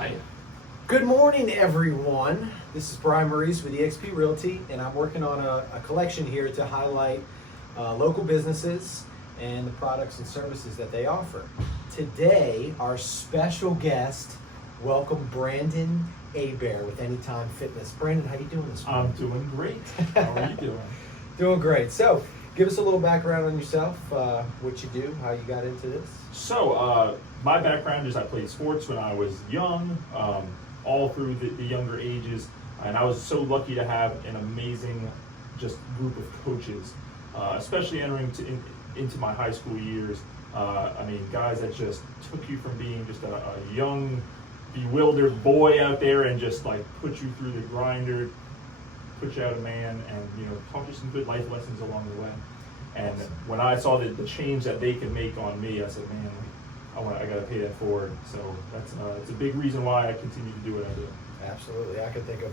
Hi. Good morning, everyone. This is Brian Maurice with eXp Realty, and I'm working on a collection here to highlight local businesses and the products and services that they offer. Today, our special guest, welcome Brandon Hebert with Anytime Fitness. Brandon, how you doing this morning? I'm doing great. How are you doing? Doing great. So, give us a little background on yourself, what you do, how you got into this. So, my background is I played sports when I was young, all through the younger ages, and I was so lucky to have an amazing just group of coaches, especially entering into my high school years. I mean, guys that just took you from being just a young, bewildered boy out there and just like put you through the grinder, put you out a man, and taught you some good life lessons along the way. And when I saw the change that they could make on me, I said, man, I got to pay that forward. So it's a big reason why I continue to do what I do. Absolutely, I could think of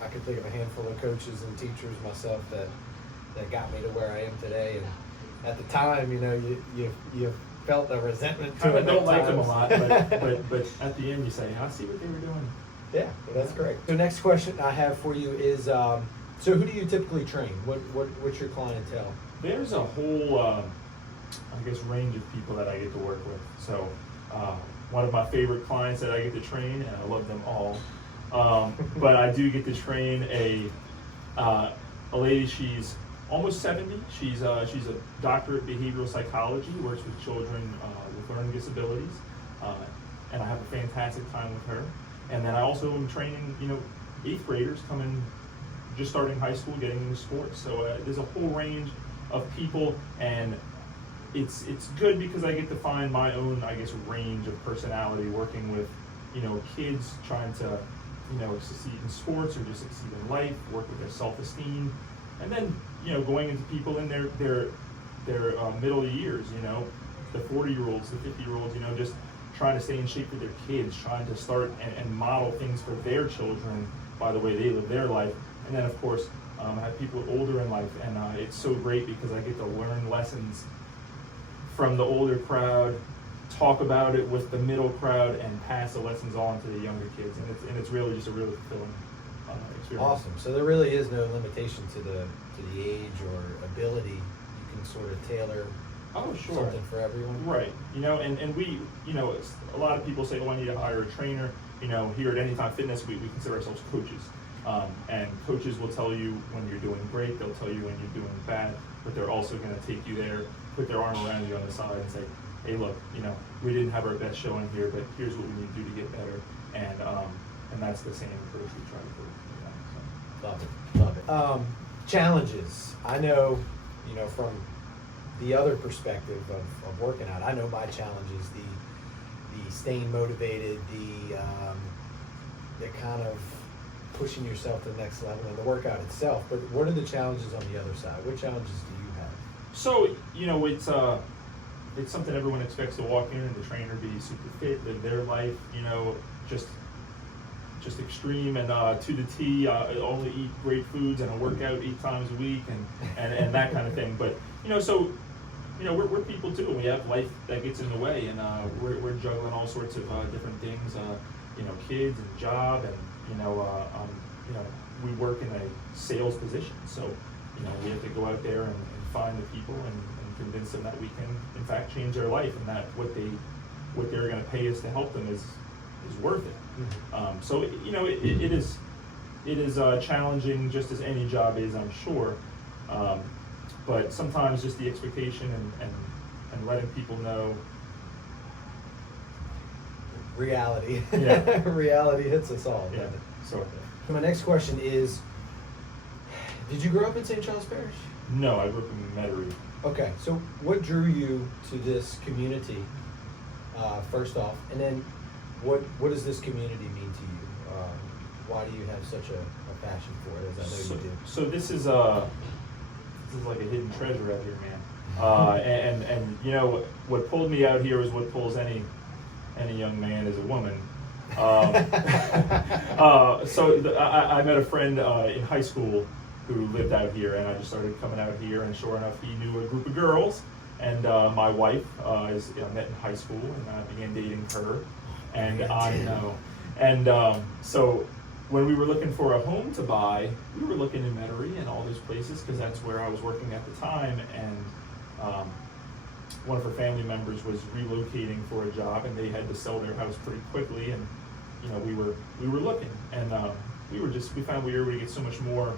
a handful of coaches and teachers myself that got me to where I am today. And at the time, you felt the resentment to it. I don't like them a lot, but at the end you say, I see what they were doing. Yeah, well, that's great. So next question I have for you is, so who do you typically train? What's your clientele? There's a whole, range of people that I get to work with. So one of my favorite clients that I get to train, and I love them all, but I do get to train a lady. She's almost 70. She's a doctorate of behavioral psychology, works with children with learning disabilities, and I have a fantastic time with her. And then I also am training, 8th graders coming, just starting high school, getting into sports. So there's a whole range of people, and it's good because I get to find my own, range of personality working with, kids trying to, succeed in sports or just succeed in life, work with their self-esteem, and then, going into people in their middle years, the 40-year-olds, the 50-year-olds, just trying to stay in shape for their kids, trying to start and model things for their children by the way they live their life. And then, of course, I have people older in life, and it's so great because I get to learn lessons from the older crowd, talk about it with the middle crowd, and pass the lessons on to the younger kids. And it's really just a really fulfilling experience. Awesome. So there really is no limitation to the age or ability. You can sort of tailor something for everyone. Right. And we, a lot of people say, I need to hire a trainer. Here at Anytime Fitness, we consider ourselves coaches. And coaches will tell you when you're doing great, they'll tell you when you're doing bad, but they're also going to take you there, put their arm around you on the side and say, hey, look, we didn't have our best showing here, but here's what we need to do to get better. And that's the same approach we try to do. So. Love it. Challenges. I know, from the other perspective of working out, I know my challenge is the staying motivated, the kind of pushing yourself to the next level and the workout itself. But what are the challenges on the other side? What challenges do you have? So, it's something everyone expects to walk in and the trainer be super fit, live their life, just extreme and to the T, only eat great foods and a workout 8 times a week and that kind of thing. But, we're people too, and we have life that gets in the way, and we're juggling all sorts of different things, kids and job, and we work in a sales position, so we have to go out there and find the people and convince them that we can in fact change their life, and that what they're going to pay us to help them is worth it. Mm-hmm. So it is challenging, just as any job is, I'm sure. But sometimes just the expectation and letting people know. Reality. Yeah. Reality hits us all. Yeah. So my next question is, did you grow up in St. Charles Parish? No, I grew up in Metairie. Okay, so what drew you to this community, first off, and then what does this community mean to you? Why do you have such a passion for it, as I know you do? So this is like a hidden treasure out here, man. And what pulled me out here is what pulls any young man is a woman. So I met a friend in high school who lived out here, and I just started coming out here, and sure enough, he knew a group of girls, and my wife is met in high school, and I began dating her, and I know, And so when we were looking for a home to buy, we were looking in Metairie and all those places because that's where I was working at the time. And one of her family members was relocating for a job, and they had to sell their house pretty quickly. And we were looking, and we found we were able to get so much more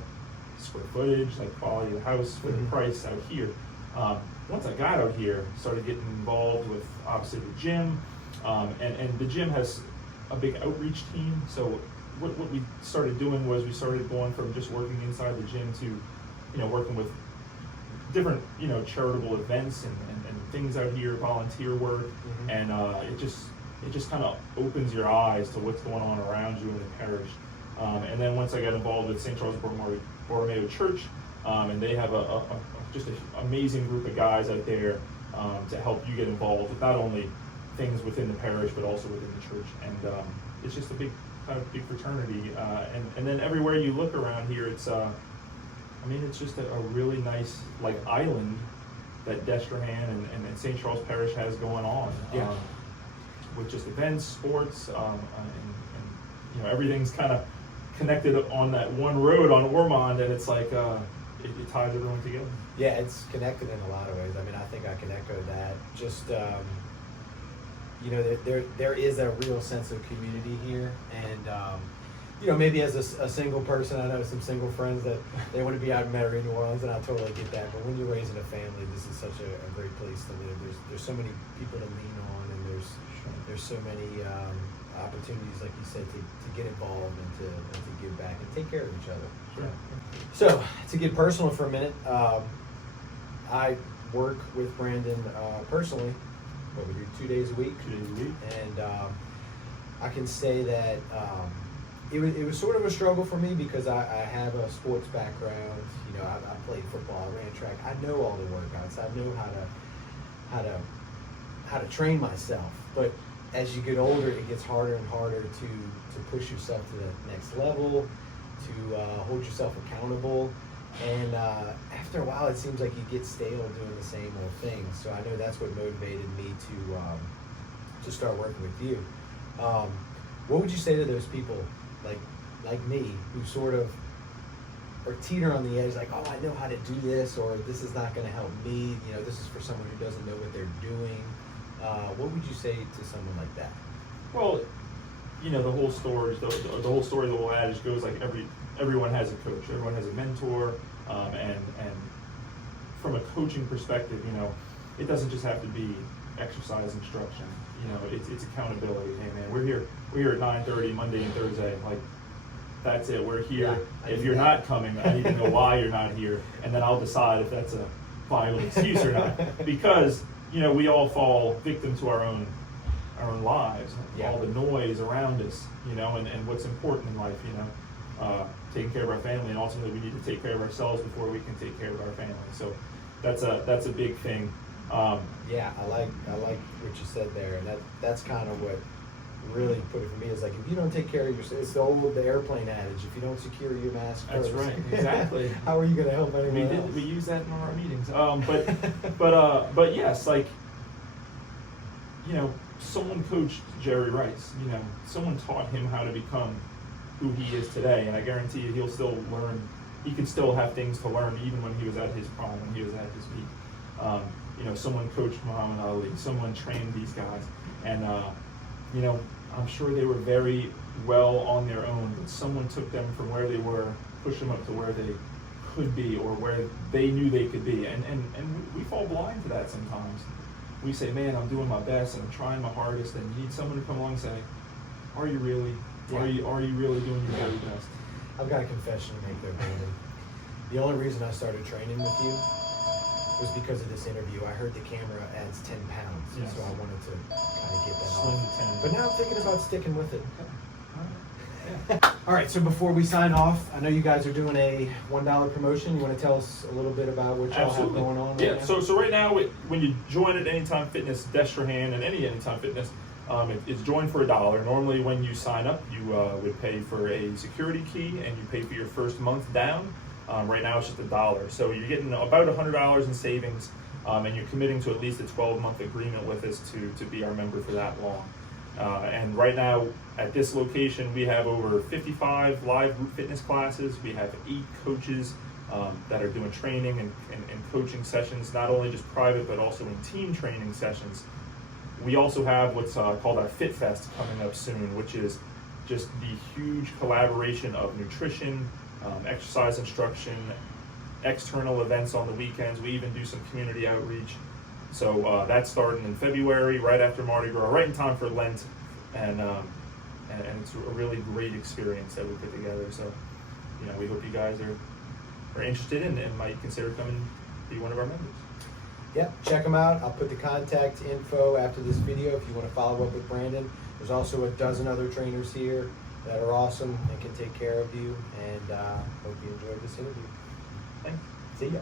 square footage, like quality of the house for the price out here. Once I got out here, started getting involved with obviously the gym, and the gym has a big outreach team. So what we started doing was we started going from just working inside the gym to working with different charitable events and things out here, volunteer work, and it just kind of opens your eyes to what's going on around you in the parish. And then once I got involved with St. Charles Borromeo Church, and they have just an amazing group of guys out there to help you get involved with not only things within the parish but also within the church. And it's just a big fraternity. And then everywhere you look around here, it's just a really nice island that Destrehan and St. Charles Parish has going on. Yeah. With just events, sports, and everything's kind of connected on that one road on Ormond, and it's like it ties everyone together. Yeah, it's connected in a lot of ways. I mean, I think I can echo that. Just there is a real sense of community here, and maybe as a single person, I know some single friends that they want to be out in Metairie, New Orleans, and I totally get that. But when you're raising a family, this is such a great place to live. There's so many people to lean on, and there's so many opportunities, like you said, to get involved and to give back and take care of each other. Sure. So to get personal for a minute, I work with Brandon personally. We do 2 days a week. 2 days a week. And I can say that it was sort of a struggle for me because I have a sports background. I played football, I ran track. I know all the workouts. I know how to train myself. But as you get older, it gets harder and harder to push yourself to the next level, to hold yourself accountable. And after a while, it seems like you get stale doing the same old thing. So I know that's what motivated me to start working with you. What would you say to those people like me who sort of are teeter on the edge, like, oh, I know how to do this, or this is not going to help me. This is for someone who doesn't know what they're doing. What would you say to someone like that? Well, the whole story, the whole story, the whole adage goes like everyone has a coach, everyone has a mentor, and from a coaching perspective, it doesn't just have to be exercise instruction. It's accountability. Hey man, we're here at 9:30 Monday and Thursday. Like, that's it. We're here. Yeah, if you're not coming, I need to know why you're not here, and then I'll decide if that's a viable excuse or not. Because we all fall victim to our own lives, all the noise around us, and what's important in life, taking care of our family, and ultimately we need to take care of ourselves before we can take care of our family. So that's a big thing. Yeah, I like what you said there, and that's kind of what really put it for me. Is like, if you don't take care of yourself, it's the airplane adage. If you don't secure your mask first, that's right, exactly. How are you going to help anyone else? We use that in our meetings. But yes, someone coached Jerry Rice. Someone taught him how to become who he is today, and I guarantee you he'll still learn. He can still have things to learn even when he was at his prime, when he was at his peak. Someone coached Muhammad Ali. Someone trained these guys, and I'm sure they were very well on their own, but someone took them from where they were, pushed them up to where they could be, or where they knew they could be, and we fall blind to that sometimes. We say, man, I'm doing my best and I'm trying my hardest, and you need someone to come along and say, are you really? Yeah. Are you really doing your very best? I've got a confession to make there, Brandon. The only reason I started training with you was because of this interview. I heard the camera adds 10 pounds, yes. So I wanted to kind of get that Slim off. 10. But now I'm thinking about sticking with it. Yeah. All right, so before we sign off, I know you guys are doing a $1 promotion. You want to tell us a little bit about what y'all have going on? Yeah, now? so right now, when you join at Anytime Fitness Destrehan and any Anytime Fitness, it's joined for $1. Normally when you sign up, you would pay for a security key and you pay for your first month down. Right now it's just $1. So you're getting about $100 in savings, and you're committing to at least a 12-month agreement with us to be our member for that long. And right now, At this location, we have over 55 live group fitness classes. We have 8 coaches that are doing training and coaching sessions, not only just private, but also in team training sessions. We also have what's called our Fit Fest coming up soon, which is just the huge collaboration of nutrition, exercise instruction, external events on the weekends. We even do some community outreach. So that's starting in February, right after Mardi Gras, right in time for Lent, and it's a really great experience that we put together. So, you know, we hope you guys are interested in and might consider coming to be one of our members. Yep, check them out. I'll put the contact info after this video if you want to follow up with Brandon. There's also a dozen other trainers here that are awesome and can take care of you, and hope you enjoyed this interview. Thanks. See ya.